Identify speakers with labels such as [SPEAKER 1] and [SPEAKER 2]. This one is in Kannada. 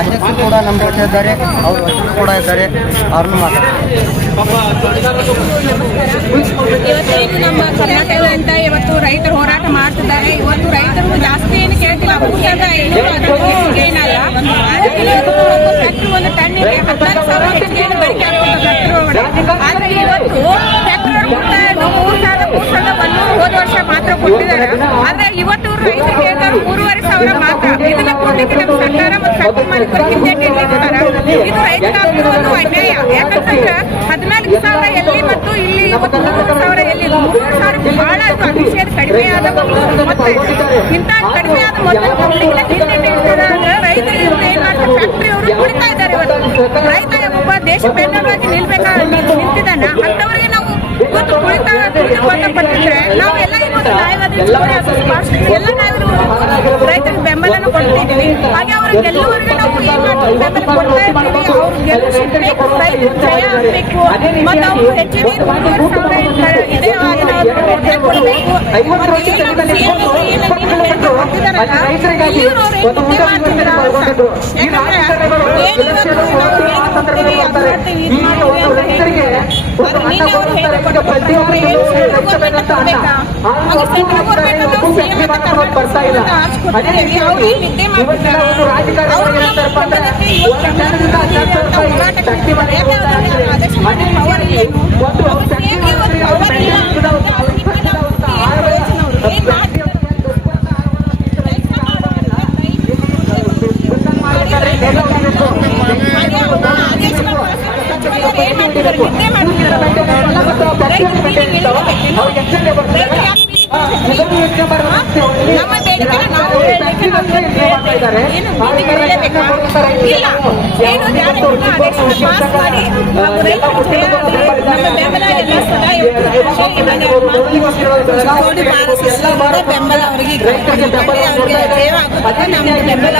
[SPEAKER 1] ಅಧ್ಯಕ್ಷರು ಕೂಡ ನಮ್ಮ ಜೊತೆ ಇದ್ದಾರೆ, ಅವರು ವಕೀಲರು ಕೂಡ ಇದ್ದಾರೆ, ಅವ್ರನ್ನು ಮಾತಾಡ್ತಾರೆ
[SPEAKER 2] ನಮ್ಮ ಇವತ್ತು ರೈತರು ಹೋರಾಟ ಮಾಡ್ತಿದ್ದಾರೆ ಇವತ್ತು ರೈತರು ಜಾಸ್ತಿ ಏನು ಕೇಳ್ತಿಲ್ಲ. ಮೂರು ಸಾವಿರದ ಐನೂರು ಅದ್ರ ಏನಲ್ಲ ಇವತ್ತು ಒಂದು ಟನ್ನಿಗೆ ಹದಿನಾರು ಸಾವಿರ ಆದ್ರೆ ಇವತ್ತು ಒಂದೂರು ಹೋದ ವರ್ಷ ಮಾತ್ರ ಕೊಟ್ಟಿದ್ದಾರೆ. ಆದ್ರೆ ಇವತ್ತು ರೈತರು ಕೇಳ್ತಾರೆ ಮೂರುವರೆ ಸಾವಿರ ಮಾತ್ರ. ಇದನ್ನ ಕೊಡ್ಲಿಕ್ಕೆ ನಮ್ಮ ಸರ್ಕಾರ ಮತ್ತು ಫ್ಯಾಕ್ಟ್ರಿ ಮಾಲೀಕರು ಹಿಂದೆ ಇಡ್ತಾರೆ. ಇದು ರೈತರ ಒಂದು ಅನ್ಯಾಯ. ಯಾಕಂತಂದ್ರೆ ಹದಿನಾಲ್ಕು ಸಾವಿರ ಎಲ್ಲಿ ಮತ್ತು ಇಲ್ಲಿ ಇವತ್ತು ಮೂರು ಸಾವಿರ ಎಲ್ಲಿ? ಮೂರು ಸಾವಿರ ಬಹಳ ಇದು ಅತಿಶಯ ಕಡಿಮೆ ಒಂದು ಮೊತ್ತ ಇಂತಹ ಕಡಿಮೆ ಆದ ಮೊತ್ತ ಕೊಡ್ಲಿಕ್ಕೆ ಹಿಂದೆ ಅಂದ್ರೆ ರೈತರು ಏನ್ ಮಾಡ್ತಾರೆ? ಫ್ಯಾಕ್ಟ್ರಿ ಅವರು ಕುಡಿತಾ ಇದ್ದಾರೆ ಇವತ್ತು. ರೈತ ಒಬ್ಬ ದೇಶ ಬೆನ್ನೆಲುಬಾಗಿ ನಿಲ್ಬೇಕಾ ನಿಂತಿದ್ದಾನೆ. ಅಂತವರಿಗೆ ಇವತ್ತು ಕುಳಿತ ಕುಳಿತುಕೊಂಡ ಪಟ್ಟಿದ್ರೆ ನಾವು ಎಲ್ಲ ಇವತ್ತು ನ್ಯಾಯವಾದ ಎಲ್ಲ ನಾವು ರೈತರಿಗೆ ಬೆಂಬಲನ ಕೊಡ್ತಿದ್ದೀವಿ ಹಾಗೆ ಅವರು ಗೆಲ್ಲುವವರೆಗೆ ನಾವು ಏನ್ ಮಾಡ್ತೀವಿ ಬೆಂಬಲ ಕೊಡ್ತಾ ಇರ್ತೀವಿ ಅವ್ರು ಗೆಲ್ಲು ಸಿಗ್ಬೇಕು ರೈತರು ಜಯ ಆಗಬೇಕು. ಮತ್ತು ಅವರು ಹೆಚ್ಚಿನ. ಇದೇ ನಾವು ಕೊಡ್ಬೇಕು. ನಾವು ಏನು ಮಾಡ್ತೀವಿ, ಇದು ಮಾಡ್ತೀವಿ ಅಂತ ನಿನ್ನೆ ಅವ್ರು ಹೇಳಿದ ಕೊಟ್ಟ ಪ್ರಕಾರ ಏನು ಸೆಂಟ್ರಲ್ ಗೌರ್ಮೆಂಟ್ ಕೊಡ್ಬೇಕಾ? ಹಾಗೆ ಸೆಂಟ್ರಲ್ ಗೌರ್ಮೆಂಟ್ ನಾವು CM ಅಂತ ಕರ್ನಾಟಕ ಸರ್ಕಾರದ ಆರ್ಸ್ ಕೊಟ್ಟಿದ್ದೇವೆ. ಅವ್ರು ಈ ನಿದ್ದೆ ಮಾಡ್ತಿದ್ದಾರೆ. ಅವ್ರು ನಮ್ಮ ಬೆಂಬಲಕ್ಕೆ ಇವತ್ತು ಕರ್ನಾಟಕ ಅಂತ ಹೋರಾಟಕ್ಕೆ ನಿಂತಿದ್ದಾರೆ. ಯಾಕೆ ಅವ್ರನ್ನ ಆದೇಶ ಮಾಡಿ power ಏನು? ಅವ್ರು CM ಇವತ್ತು power ಇಲ್ಲ ಅಂತ ಅವ್ರಿಗೆ ನಾವು ಏನು ಪ್ರಯೋಜನ ಅವ್ರಿಗೆ? ಏನ್ ಮಾಡ್ತಿದ್ದಾರೆ? ರೈತ ಮಾಡೋರಲ್ಲ, ಹಾಗೆ ಅವ್ರು ಆದೇಶ ಮಾಡಿ ಸಚಿವರು ಏನ್ ಮಾಡ್ತಿದ್ದಾರೆ? ನಿದ್ದೆ ಮಾಡ್ತಿದ್ದಾರೆ. ರೈತರು ಬೀದಿಗೆ ಇಳಿಬೇಕೇನು? ರೈತರು ಯಾಕೆ ಬೀದಿಗೆ ನಮ್ಮ ಬೇಡಿಕೆ ನಾವು ಹೇಳಲಿಕ್ಕೆ? ಇಲ್ಲ. ಏನು ಪಾಸ್ ಮಾಡಿ ರೈತರು. ನಮ್ಮ ಬೆಂಬಲ ಎಲ್ಲ ಸದಾ ಅವರಿಗೆ ನಮ್ಮ ಬೆಂಬಲ